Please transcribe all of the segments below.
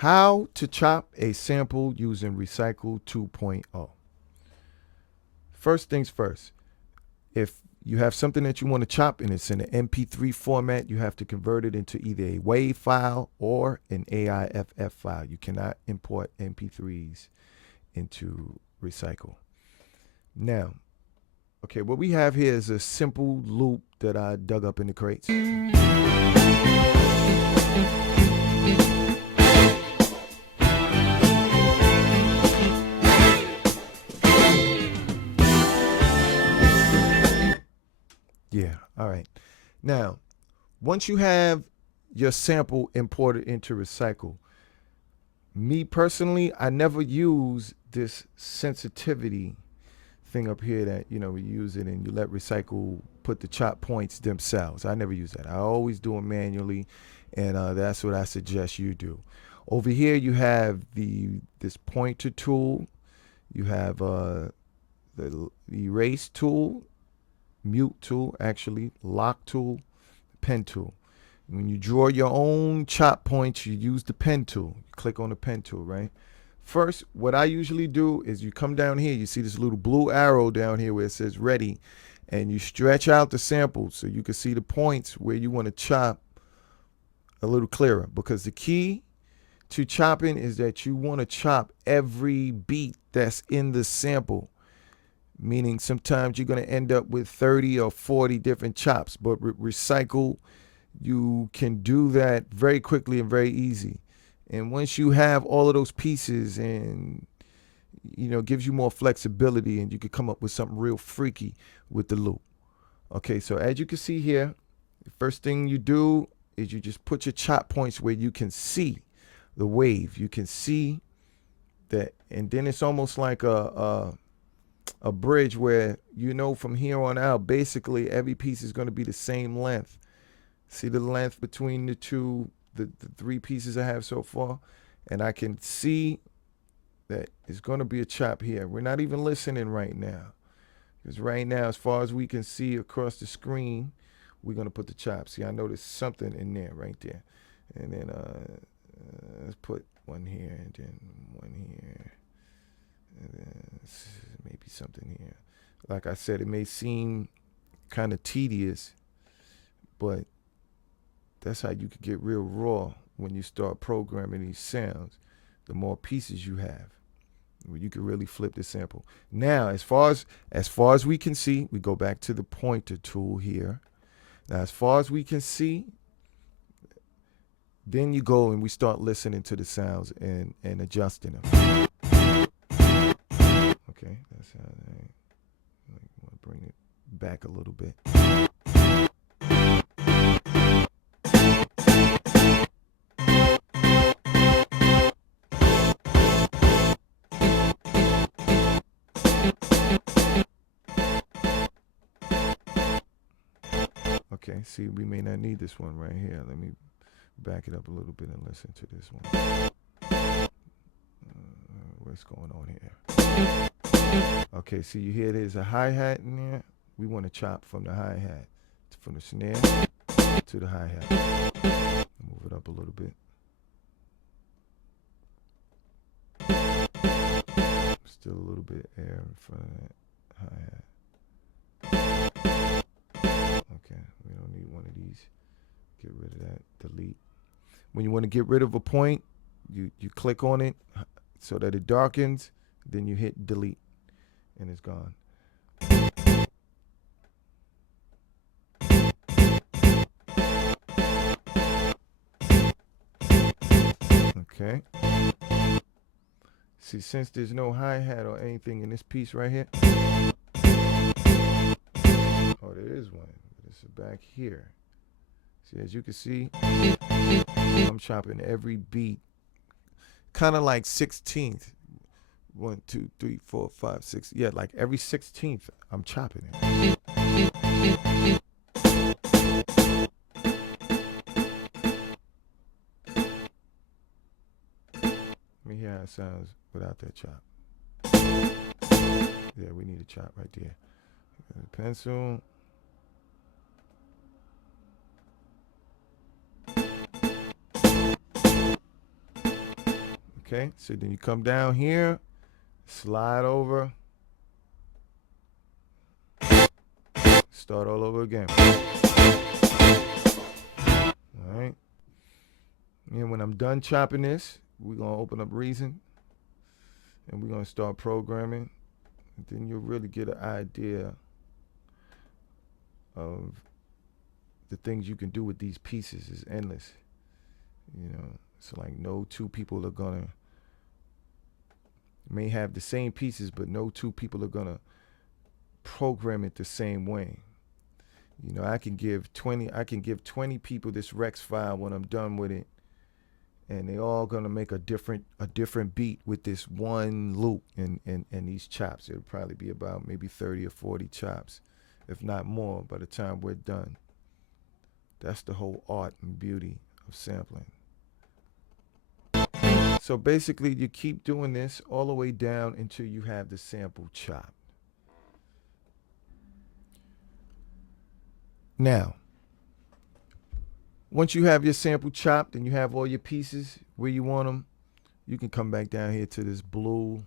How to chop a sample using Recycle 2.0. First things first, if you have something that you want to chop and it's in an MP3 format, you have to convert it into either a WAV file or an AIFF file. You cannot import MP3s into Recycle. Now, okay, what we have here is a simple loop that I dug up in the crates. Yeah, all right. Now, once you have your sample imported into Recycle, me personally, I never use this sensitivity thing up here that, we use it and you let Recycle put the chop points themselves. I never use that. I always do them manually, and that's what I suggest you do. Over here, you have this pointer tool. You have the erase tool, mute tool, actually, lock tool, pen tool. When you draw your own chop points, you use the pen tool. You click on the pen tool, right? First, what I usually do is you come down here, you see this little blue arrow down here where it says ready, and you stretch out the sample so you can see the points where you want to chop a little clearer. Because the key to chopping is that you want to chop every beat that's in the sample. Meaning sometimes you're going to end up with 30 or 40 different chops, but Recycle, you can do that very quickly and very easy. And once you have all of those pieces, and gives you more flexibility, and you can come up with something real freaky with the loop. Okay, so as you can see here, the first thing you do is you just put your chop points where you can see the wave. You can see that, and then it's almost like a bridge where from here on out, basically every piece is going to be the same length. See the length between the three pieces I have so far? And I can see that it's going to be a chop here. We're not even listening right now. Because right now, as far as we can see across the screen, we're going to put the chop. See, I know there's something in there right there. And then let's put one here and then one here. And then maybe something here. Like I said, it may seem kind of tedious, but that's how you can get real raw when you start programming these sounds. The more pieces you have, you can really flip the sample. Now, as far as we can see, we go back to the pointer tool here. Now, as far as we can see, then you go and we start listening to the sounds and adjusting them. Okay, that's how I want to bring it back a little bit. Okay, see, we may not need this one right here. Let me back it up a little bit and listen to this one. What's going on here? Okay, see, you hear there's a hi-hat in there. We want to chop from the hi-hat, from the snare to the hi-hat. Move it up a little bit. Still a little bit of air in front of that hi-hat. Okay, we don't need one of these. Get rid of that. Delete. When you want to get rid of a point, you click on it so that it darkens. Then you hit delete, and it's gone. Okay. See, since there's no hi-hat or anything in this piece right here. Oh, there is one. It's back here. See, as you can see, I'm chopping every beat, kind of like 16th. 1, 2, 3, 4, 5, 6. Yeah, like every 16th, I'm chopping it. Let me hear how it sounds without that chop. Yeah, we need a chop right there. Pencil. Okay, so then you come down here, slide over, start all over again. All right. And when I'm done chopping this, we're going to open up Reason and we're going to start programming. And then you'll really get an idea of the things you can do with these pieces. Is endless. You know, so like no two people are going to, may have the same pieces, but no two people are going to program it the same way. You know, I can give 20 people this Rex file when I'm done with it, and they all gonna make a different beat with this one loop and these chops. It'll probably be about maybe 30 or 40 chops, if not more, by the time we're done. That's the whole art and beauty of sampling. So basically, you keep doing this all the way down until you have the sample chopped. Now, once you have your sample chopped and you have all your pieces where you want them, you can come back down here to this blue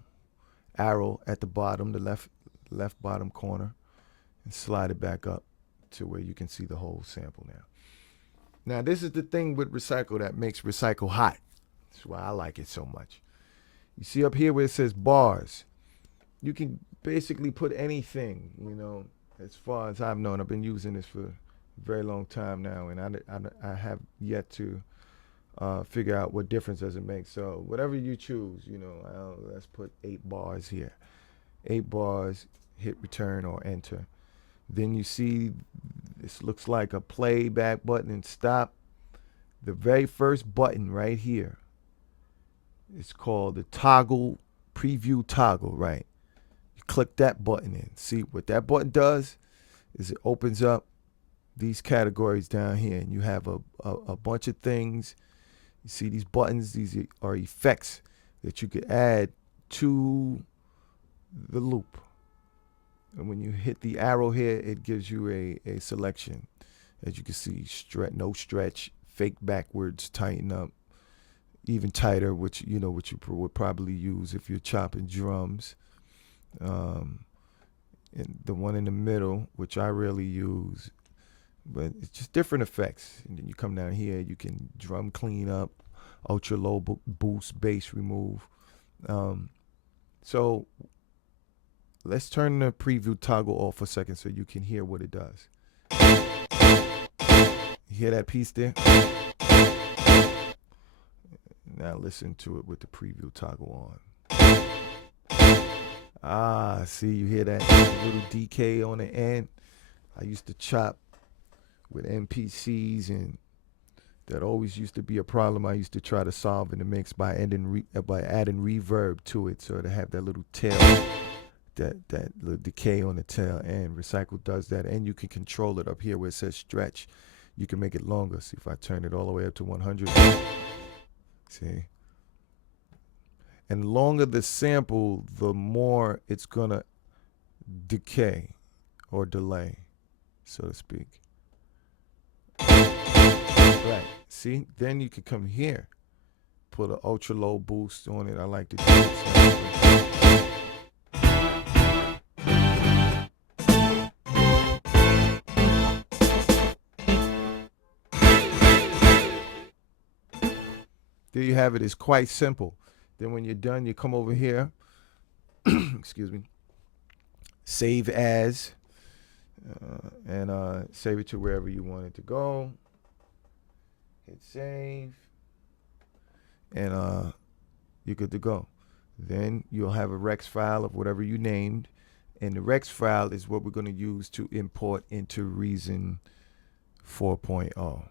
arrow at the bottom, the left bottom corner, and slide it back up to where you can see the whole sample now. Now, this is the thing with Recycle that makes Recycle hot. That's why I like it so much. You see up here where it says bars. You can basically put anything, you know, as far as I've known. I've been using this for a very long time now, and I have yet to figure out what difference does it make. So whatever you choose, you know, let's put 8 bars here. 8 bars, hit return or enter. Then you see this looks like a playback button and stop. The very first button right here, it's called the toggle, preview toggle, right? You click that button in. See what that button does is it opens up these categories down here, and you have a bunch of things. You see these buttons, these are effects that you could add to the loop. And when you hit the arrow here, it gives you a selection. As you can see, no stretch, fake backwards, tighten up, even tighter, which you would probably use if you're chopping drums. And the one in the middle, which I rarely use, but it's just different effects. And then you come down here, you can drum clean up, ultra low boost, bass remove. So let's turn the preview toggle off for a second so you can hear what it does. You hear that piece there? Now listen to it with the preview toggle on. See, you hear that little decay on the end? I used to chop with MPCs, and that always used to be a problem I used to try to solve in the mix by adding reverb to it, so to have that little tail, that little decay on the tail end. Recycle does that, and you can control it up here where it says stretch. You can make it longer. See if I turn it all the way up to 100. See? And longer the sample, the more it's gonna decay or delay, so to speak. Right. See? Then you can come here, put an ultra low boost on it. I like to do it. There you have it. It's quite simple. Then when you're done, you come over here, excuse me, save as, and save it to wherever you want it to go. Hit save, and you're good to go. Then you'll have a Rex file of whatever you named, and the Rex file is what we're going to use to import into Reason 4.0.